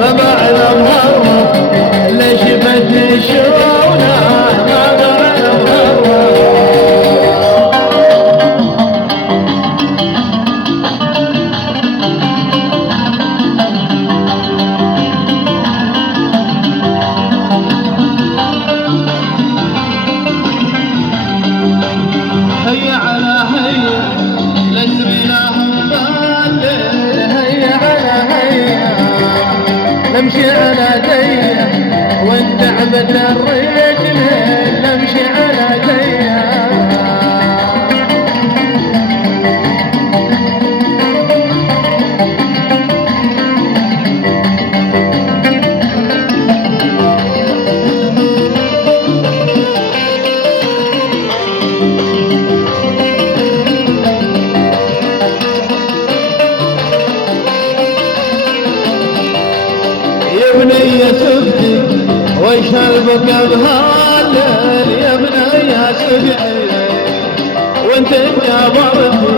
ما بعد مهرب اللي شفت شلونه ما بعد مهرب. هيا على هيا لازم لهم بالليل. هيا على هيا نمشي على ديا وندعبت الرجل. نمشي على ديا يا بني سبتي وش هالبكا بهالليل. يا بني سبتي وانت جابرتي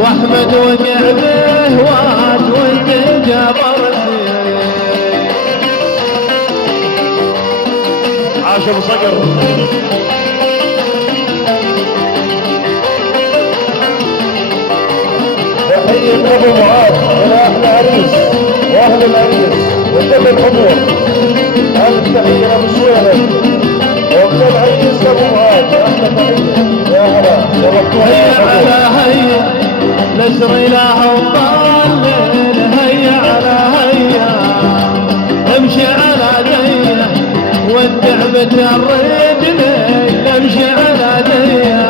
واحمد وقع بهوات وانت جابرتي. عاش ابو صقر. تحية ابو معاذ الى اهل العريس واهل العريس وكل الحضور. هذه التحية ابو سويرة وكل العريس ابو معاذ. احلى تحية يا هلا شرفتونا. هيا على هيا نسري لهم بالليل. هيا على هيا امشي على ديا والتعبت الرجلين. امشي على ديا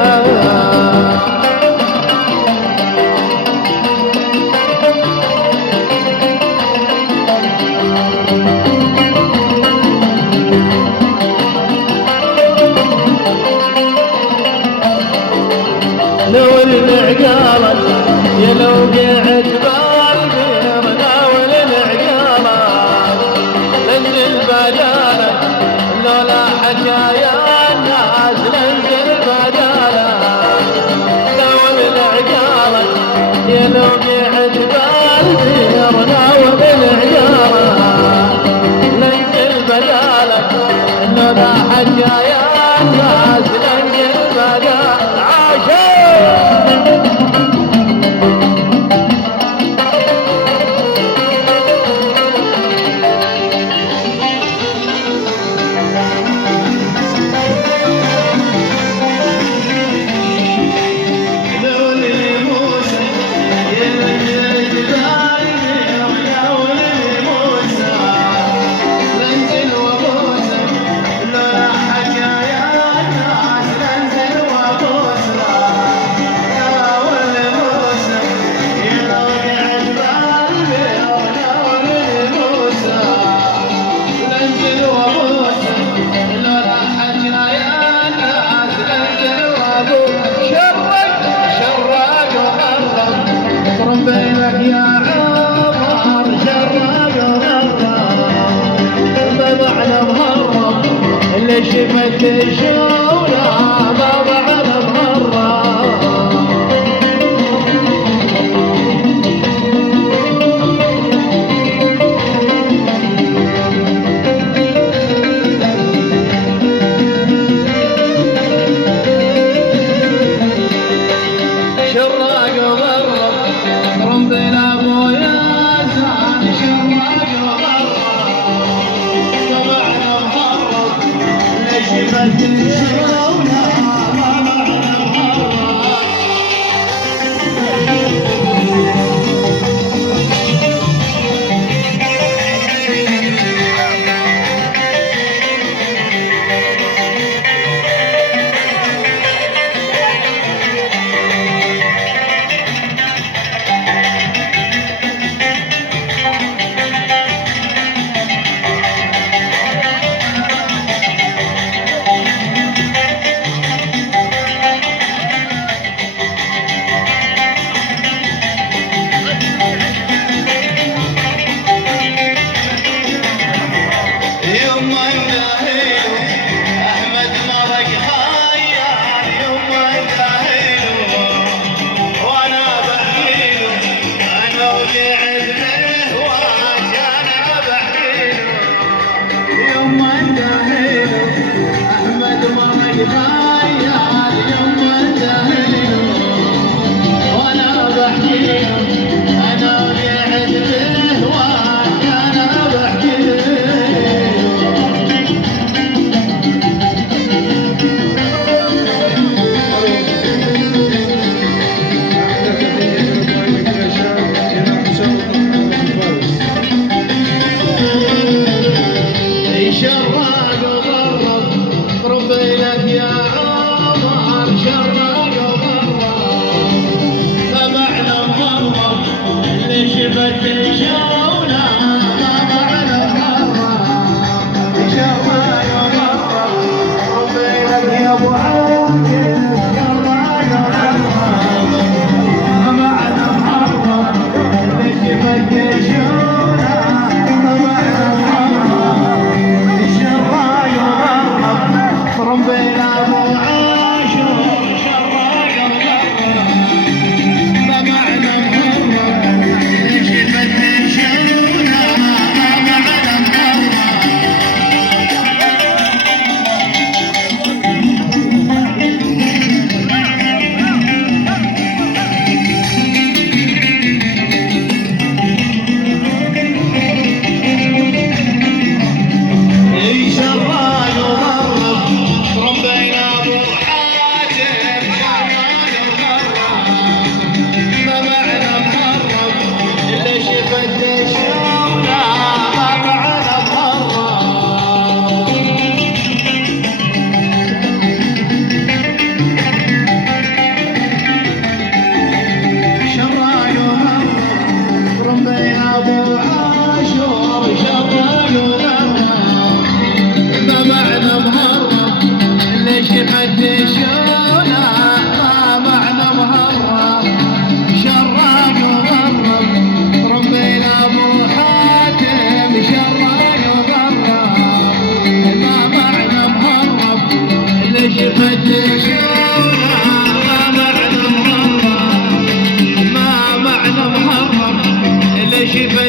لو العقالة يا لو قعد بالبير. ناول العقالة ننزل بدالة لولا حكايا الناس. ننزل بدالة ناول العقالة يا لو قعد بالبير. ناول العقالة ننزل بدالة لولا حكايا الناس. ننزل بدالة عاشق. شفت شلونه ما بعد مهرب. شراق وغرب رمضنا ابويا زان. شراق وغرب ما بعد مهرب. شفت شلونه ما بعد مهرب. نشفت شونا ما معنى مهرب اللي شفت